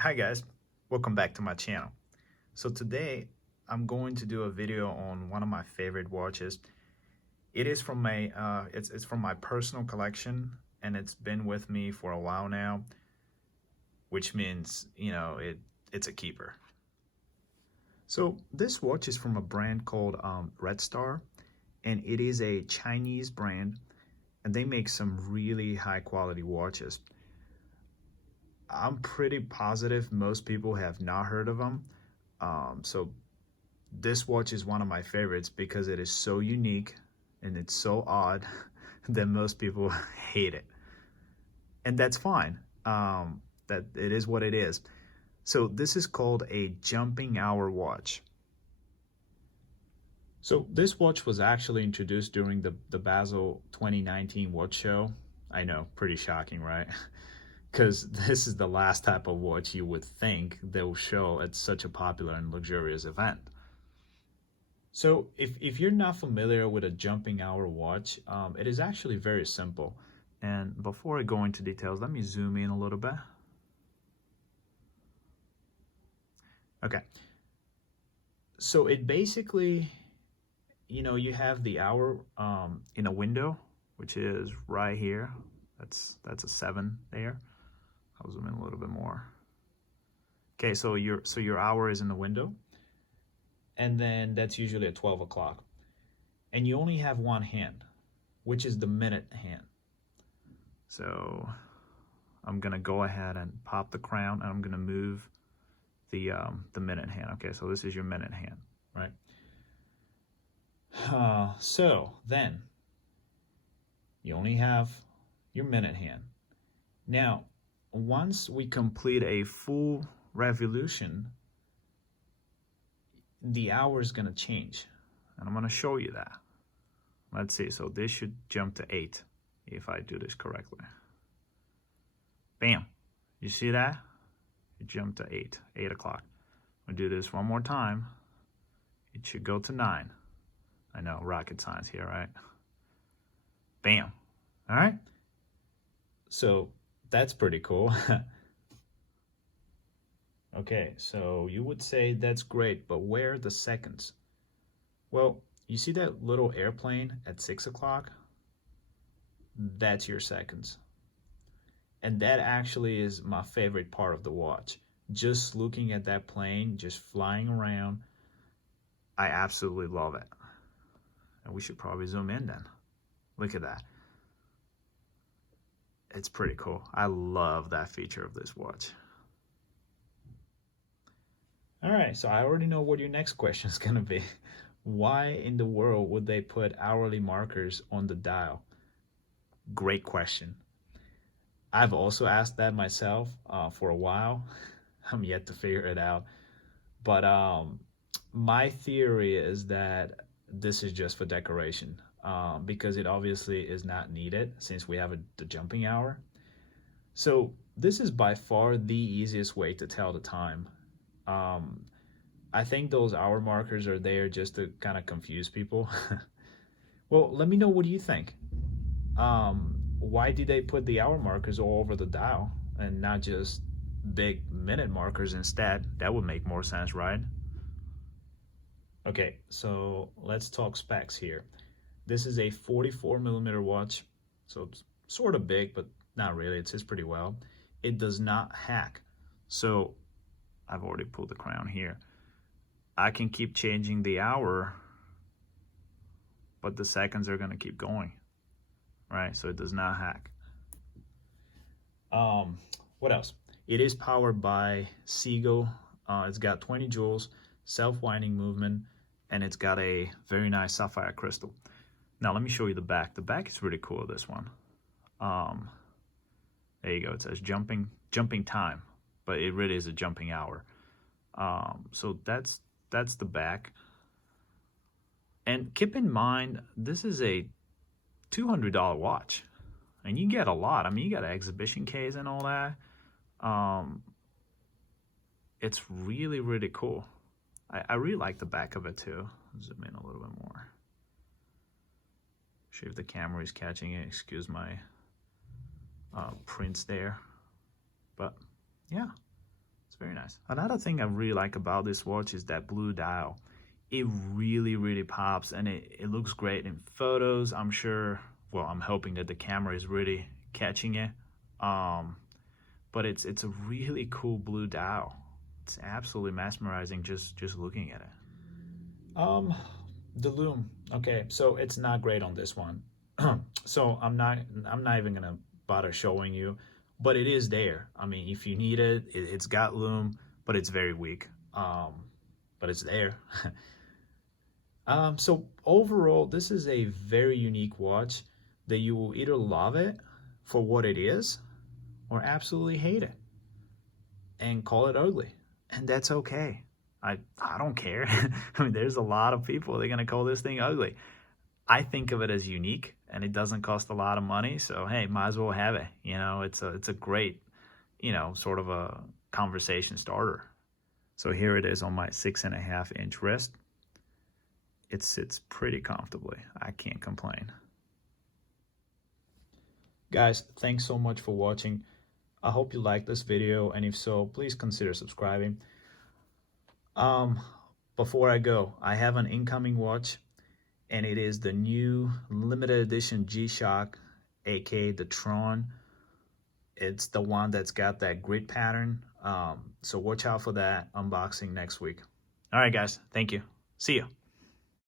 Hi guys, welcome back to my channel. So today I'm going to do a video on one of my favorite watches. It is from my it's from my personal collection, and it's been with me for a while now, which means it's a keeper. So this watch is from a brand called Red Star, and it is a Chinese brand, and they make some really high quality watches. I'm pretty positive most people have not heard of them. So this watch is one of my favorites because it is so unique and it's so odd that most people hate it. And that's fine. That it is what it is. So this is called a jumping hour watch. So this watch was actually introduced during the Basel 2019 watch show. I know, pretty shocking, right? Because this is the last type of watch you would think they'll show at such a popular and luxurious event. So if you're not familiar with a jumping hour watch, it is actually very simple. And before I go into details, let me zoom in a little bit. Okay. So it basically, you have the hour in a window, which is right here. That's a 7 there. I'll zoom in a little bit more. Okay, so your hour is in the window, and then that's usually at 12 o'clock. And you only have one hand, which is the minute hand. So I'm gonna go ahead and pop the crown, and I'm gonna move the minute hand. Okay, so this is your minute hand, right? So then you only have your minute hand. Now, once we complete a full revolution, the hour is gonna change, and I'm gonna show you that. Let's see. So this should jump to 8 if I do this correctly. Bam. You see that? It jumped to 8 o'clock. We'll do this one more time. It should go to 9. I know, rocket science here, right? Bam. All right. So that's pretty cool. Okay, so you would say that's great, but where are the seconds? Well, you see that little airplane at 6 o'clock? That's your seconds. And that actually is my favorite part of the watch. Just looking at that plane, just flying around, I absolutely love it. And we should probably zoom in then. Look at that. It's pretty cool. I love that feature of this watch. All right, so I already know what your next question is gonna be. Why in the world would they put hourly markers on the dial? Great question. I've also asked that myself for a while. I'm yet to figure it out. But my theory is that this is just for decoration because it obviously is not needed since we have the jumping hour. So this is by far the easiest way to tell the time. I think those hour markers are there just to kind of confuse people. Well, let me know, what do you think? Why did they put the hour markers all over the dial and not just big minute markers instead? That would make more sense, right? Okay, so let's talk specs here. This is a 44 millimeter watch, so it's sort of big, but not really. It sits pretty well. It does not hack. So I've already pulled the crown here. I can keep changing the hour, but the seconds are gonna keep going, right? So it does not hack. What else? It is powered by Seagull. It's got 20 joules, self-winding movement, and it's got a very nice sapphire crystal. Now let me show you the back. The back is really cool, this one. There you go. It says jumping time, but it really is a jumping hour. So that's the back. And keep in mind, this is a $200 watch, and you get a lot. I mean, you got an exhibition case and all that. It's really, really cool. I really like the back of it too. Zoom in a little bit more. See if the camera is catching it. Excuse my prints there. But yeah, it's very nice. Another thing I really like about this watch is that blue dial. It really, really pops, and it looks great in photos. I'm sure, well, I'm hoping that the camera is really catching it. But it's a really cool blue dial. It's absolutely mesmerizing just looking at it. The lume. Okay, so it's not great on this one. So I'm not even gonna bother showing you, but it is there. I mean, if you need it, it's got lume, but it's very weak. But it's there. So overall, this is a very unique watch that you will either love it for what it is or absolutely hate it and call it ugly. And that's okay. I don't care. I mean, there's a lot of people that are going to call this thing ugly. I think of it as unique, and it doesn't cost a lot of money. So, hey, might as well have it. You know, it's a great, sort of a conversation starter. So here it is on my 6.5-inch wrist. It sits pretty comfortably. I can't complain. Guys, thanks so much for watching. I hope you liked this video, and if so, please consider subscribing. Before I go, I have an incoming watch, and it is the new limited edition G-Shock, aka the Tron. It's the one that's got that grid pattern. So watch out for that unboxing next week. All right, guys. Thank you. See you.